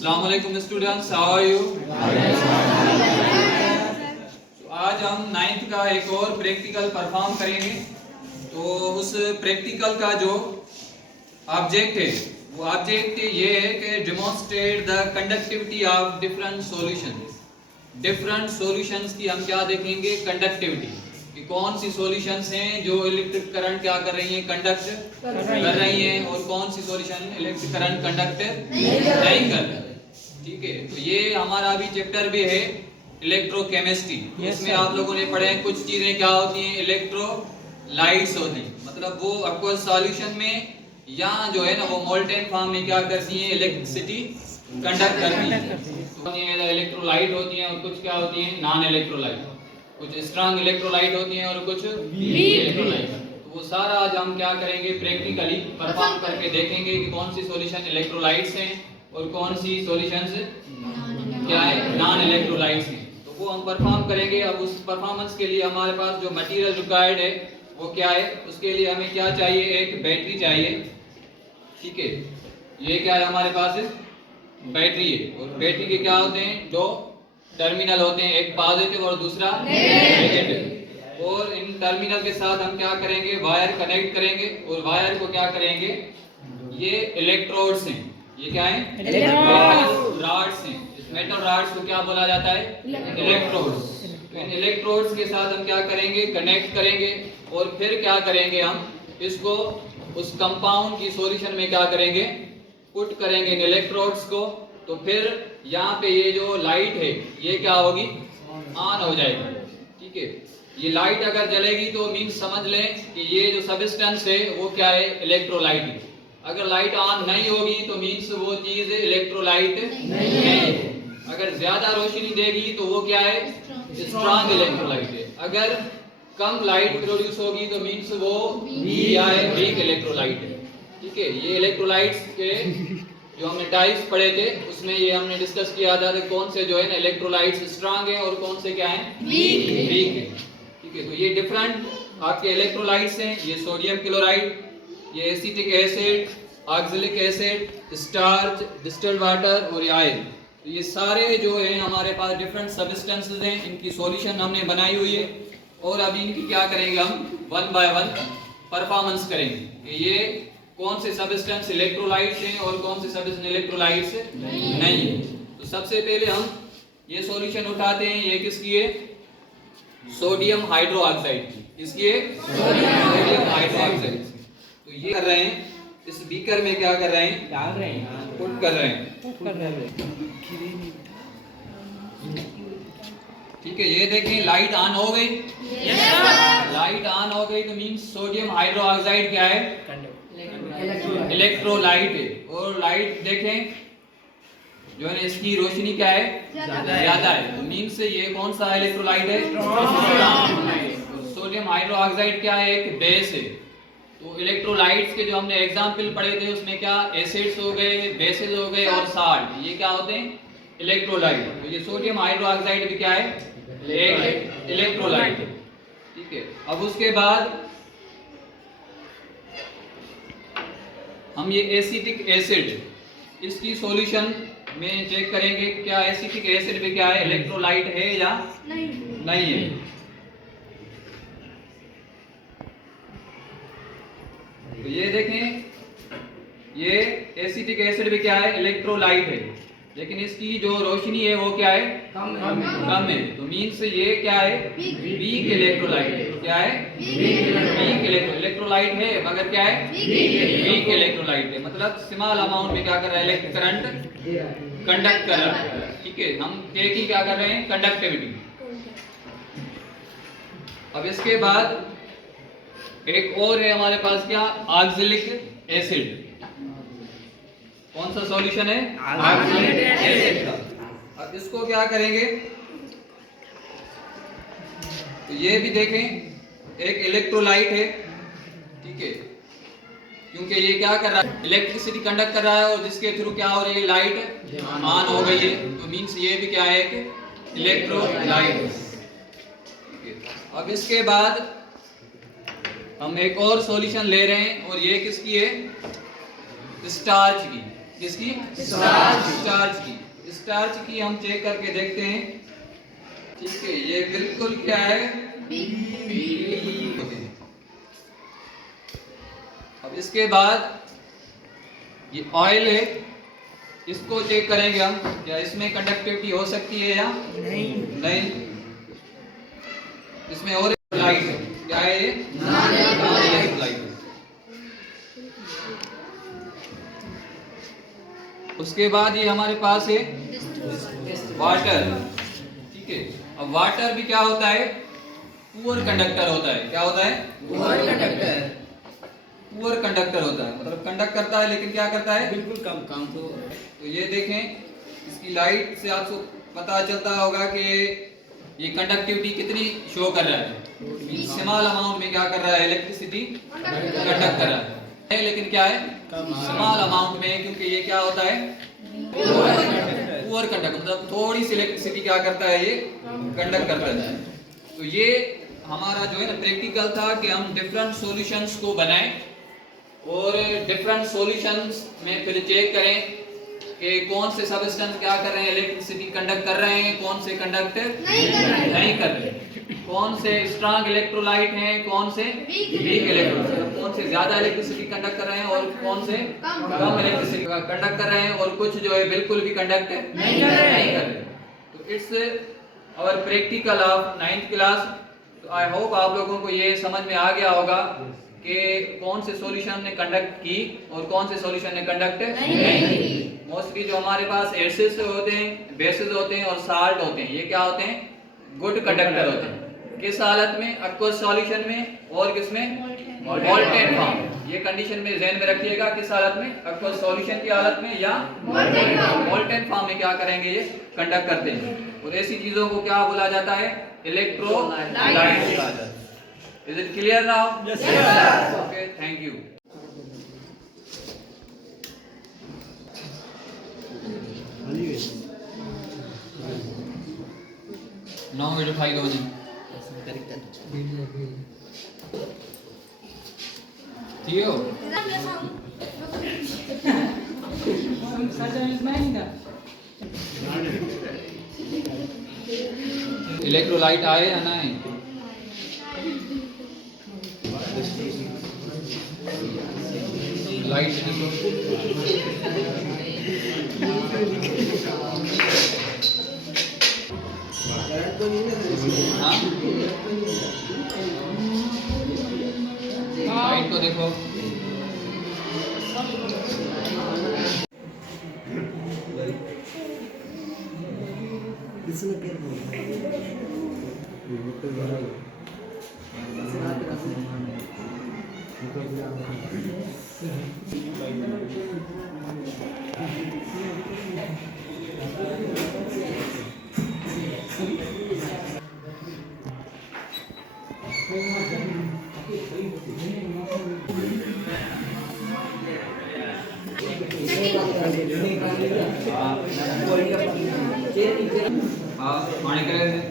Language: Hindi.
अस्सलाम वालेकुम स्टूडेंट्स, हाउ आर यू? आज हम 9th का एक और प्रैक्टिकल परफॉर्म करेंगे। तो उस प्रैक्टिकल का जो ऑब्जेक्ट है वो ऑब्जेक्ट ये है कि demonstrate the conductivity of different solutions. Different solutions की हम क्या देखेंगे? कंडक्टिविटी कि कौन सी सॉल्यूशंस हैं जो इलेक्ट्रिक करंट क्या कर रही हैं? कंडक्ट कर रही हैं, और कौन सी सॉल्यूशन इलेक्ट्रिक करंट कंडक्ट नहीं कर रही। ठीक है, तो ये हमारा अभी चैप्टर भी है इलेक्ट्रोकेमिस्ट्री। इसमें आप लोगों ने पढ़े हैं कुछ चीजें क्या होती हैं? इलेक्ट्रोलाइट्स होती हैं, मतलब वो आपको सॉल्यूशन में यहाँ जो है ना वो मोल्टेन फॉर्म में क्या करती हैं? इलेक्ट्रिसिटी कंडक्ट करती हैं। इलेक्ट्रोलाइट होती हैं और कुछ क्या होती हैं? Non electrolyte. कुछ स्ट्रांग इलेक्ट्रोलाइट होती हैं और कुछ वीक इलेक्ट्रोलाइट। तो वो सारा आज हम क्या करेंगे? प्रैक्टिकली परफॉर्म करके देखेंगे कि कौन सी सॉल्यूशन इलेक्ट्रोलाइट्स हैं और कौन सी सॉल्यूशंस क्या है? नॉन इलेक्ट्रोलाइट्स हैं। तो वो हम परफॉर्म करेंगे। अब उस परफॉर्मेंस के लिए हमारे पास जो मटेरियल रिक्वायर्ड है वो क्या है? उसके लिए हमें क्या चाहिए? एक बैटरी चाहिए। ठीक है, ये क्या है हमारे पास? बैटरी है। और बैटरी के क्या होते हैं? दो टर्मिनल होते हैं, एक पॉजिटिव और दूसरा नेगेटिव। और इन टर्मिनल के साथ हम क्या करेंगे? वायर कनेक्ट करेंगे। और वायर को क्या करेंगे? ये इलेक्ट्रोड्स हैं। ये क्या है? मेटल रॉड्स हैं। इस मेटल रॉड्स को क्या बोला जाता है? इलेक्ट्रोड्स। इन इलेक्ट्रोड्स के साथ हम क्या करेंगे? कनेक्ट करेंगे। और फिर क्या करेंगे? हम इसको उस कंपाउंड की सॉल्यूशन में क्या करेंगे? पुट करेंगे इन इलेक्ट्रोड्स को। तो फिर यहाँ पे ये जो लाइट है ये क्या होगी? ऑन हो जाएगी। ठीक है, ये लाइट अगर जलेगी तो मीन्स समझ लें कि ये जो सब्सटेंस है वो क्या है? इलेक्ट्रोलाइट है। अगर लाइट ऑन नहीं होगी तो मीन्स वो चीज इलेक्ट्रोलाइट नहीं है। अगर ज्यादा रोशनी देगी तो वो क्या है? स्ट्रांग इलेक्ट्रोलाइट है। अगर कम लाइट प्रोड्यूस होगी तो मीन्स वो क्या है? वीक इलेक्ट्रोलाइट है। ठीक है, ये इलेक्ट्रोलाइट्स के जो हमने टाइप्स पढ़े थे उसमें ये हमने डिस्कस किया था कि कौन से जो है ना इलेक्ट्रोलाइट्स स्ट्रांग है और कौन से क्या है? वीक है। ठीक है, तो ये डिफरेंट आपके इलेक्ट्रोलाइट्स हैं। ये सोडियम क्लोराइड, ये acetic acid, oxalic acid, starch, distilled water और आयल। तो ये सारे जो है हमारे पास डिफरेंट सब्सटेंसेस हैं। इनकी सॉल्यूशन हमने बनाई हुई है और अभी इनकी क्या करेंगे? हम वन बाय वन परफॉर्मेंस करेंगे कि ये कौन से सब्सटेंस इलेक्ट्रोलाइट्स हैं और कौन से सब्सटेंस इलेक्ट्रोलाइट्स नहीं है। तो सबसे पहले हम ये सॉल्यूशन उठाते हैं। ये किसकी है? सोडियम हाइड्रोक्साइड की। किसकी है? Sodium hydroxide. तो ये कर रहे हैं, इस बीकर में क्या कर रहे हैं? डाल रहे हैं, पुट कर रहे हैं। ठीक है, ये देखें लाइट ऑन हो गई। लाइट ऑन हो गई तो मीन्स सोडियम हाइड्रोक्साइड क्या है? इलेक्ट्रोलाइट है। और लाइट देखें जो है इसकी रोशनी क्या है? ज्यादा है। तो मीन्स ये कौन सा इलेक्ट्रोलाइट है? सोडियम हाइड्रोक्साइड क्या है? एक बेस है। तो इलेक्ट्रोलाइट्स के जो हमने एग्जाम्पल पढ़े थे उसमें क्या? एसिड्स हो गए, बेसेस हो गए और साल्ट, ये क्या होते हैं? इलेक्ट्रोलाइट। तो ये सोडियम हाइड्रोक्साइड भी क्या है? एक इलेक्ट्रोलाइट है। ठीक है, अब उसके बाद हम ये एसिटिक एसिड इसकी सॉल्यूशन में चेक करेंगे क्या एसिटिक एसिड भी क्या है? इलेक्ट्रोलाइट है या नहीं है। तो ये देखें, ये एसिटिक एसिड भी क्या है? इलेक्ट्रोलाइट है, लेकिन इसकी जो रोशनी है वो क्या है? कम है। तो मीन्स ये क्या है? वीक इलेक्ट्रोलाइट है। क्या है? वीक इलेक्ट्रोलाइट है मगर क्या है? वीक इलेक्ट्रोलाइट है। मतलब स्मॉल अमाउंट में क्या कर रहा है? इलेक्ट्रिक करंट कंडक्ट कर रहा है। ठीक है, हम चेक ही क्या कर रहे हैं? कंडक्टिविटी। अब इसके बाद एक और है हमारे पास क्या? Oxalic acid. कौन सा सॉल्यूशन है? ऑक्सैलिक एसिड का। अब इसको क्या करेंगे? तो ये भी देखें एक इलेक्ट्रोलाइट है। ठीक है, क्योंकि ये क्या कर रहा है? इलेक्ट्रिसिटी कंडक्ट कर रहा है और जिसके थ्रू क्या हो रही है? लाइट ऑन हो गई है। तो मीन्स ये भी क्या है? एक इलेक्ट्रोलाइट। अब इसके बाद हम एक और सॉल्यूशन ले रहे हैं और ये किसकी है? स्टार्च की। किसकी? स्टार्च की। स्टार्च की हम चेक करके देखते हैं। ठीक है, ये बिल्कुल क्या है? होते हैं। अब इसके बाद ये ऑयल है, इसको चेक करेंगे हम, क्या इसमें कंडक्टिविटी हो सकती है या नहीं। इसमें और लाइट है, क्या है ये? लाइट है। उसके बाद ये हमारे पास है वाटर। ठीक है, अब वाटर भी क्या होता है? पुअर कंडक्टर होता है। क्या होता है? पुअर कंडक्टर होता है, मतलब कंडक्ट करता है लेकिन क्या करता है? बिल्कुल कम तो ये देखें, इसकी लाइट से आपको पता चलता होगा कि ये कंडक्टिविटी कितनी शो कर रहा है। स्मॉल अमाउंट में क्या कर रहा है? इलेक्ट्रिसिटी कंडक्ट कर रहा है, लेकिन क्या है? स्मॉल अमाउंट में, क्योंकि ये क्या होता है? पुअर कंडक्ट, मतलब थोड़ी सी इलेक्ट्रिसिटी क्या करता है? ये कंडक्ट करता है। तो ये हमारा जो है ना प्रैक्टिकल था कि हम डिफरेंट सॉल्यूशंस को बनाएं और डिफरेंट सॉल्यूशंस में फिर चेक करें कि कौन से सबस्टेंस क्या कर रहे हैं, इलेक्ट्रिसिटी कंडक्ट कर रहे हैं, कौन से कंडक्ट नहीं कर रहे, कौन से स्ट्रांग इलेक्ट्रोलाइट हैं, कौन से वीक इलेक्ट्रोलाइट, कौन से ज्यादा इलेक्ट्रिसिटी कंडक्ट कर रहे हैं और कौन से कम इलेक्ट्रिसिटी कंडक्ट कर रहे हैं, और कुछ जो है बिल्कुल भी कंडक्ट नहीं कर रहे। तो it's our practical of 9th class. तो आई होप आप लोगों को ये समझ में आ गया होगा कि कौन से सॉल्यूशन ने कंडक्ट की और कौन से सॉल्यूशन ने कंडक्ट नहीं की। मोस्टली जो हमारे पास एसिड्स होते हैं, बेसिस होते हैं और साल्ट होते हैं, ये क्या होते हैं? गुड कंडक्टर होते हैं। किस हालत में? एक्वस सॉल्यूशन में और किसमें? Molten form. ये कंडीशन में ध्यान में रखिएगा, किस हालत में? एक्वस सॉल्यूशन की हालत में या मोल्टेन फॉर्म में क्या करेंगे? ये कंडक्ट करते हैं। और ऐसी चीजों को क्या बोला जाता है? इलेक्ट्रोलाइट बोला जाता है। Is it clear now? Yes, sir. Okay, thank you. Now we do hydrogen. Theo. Electrolyte आए या ना आए? लाइट लाइट को देखो। पानी करें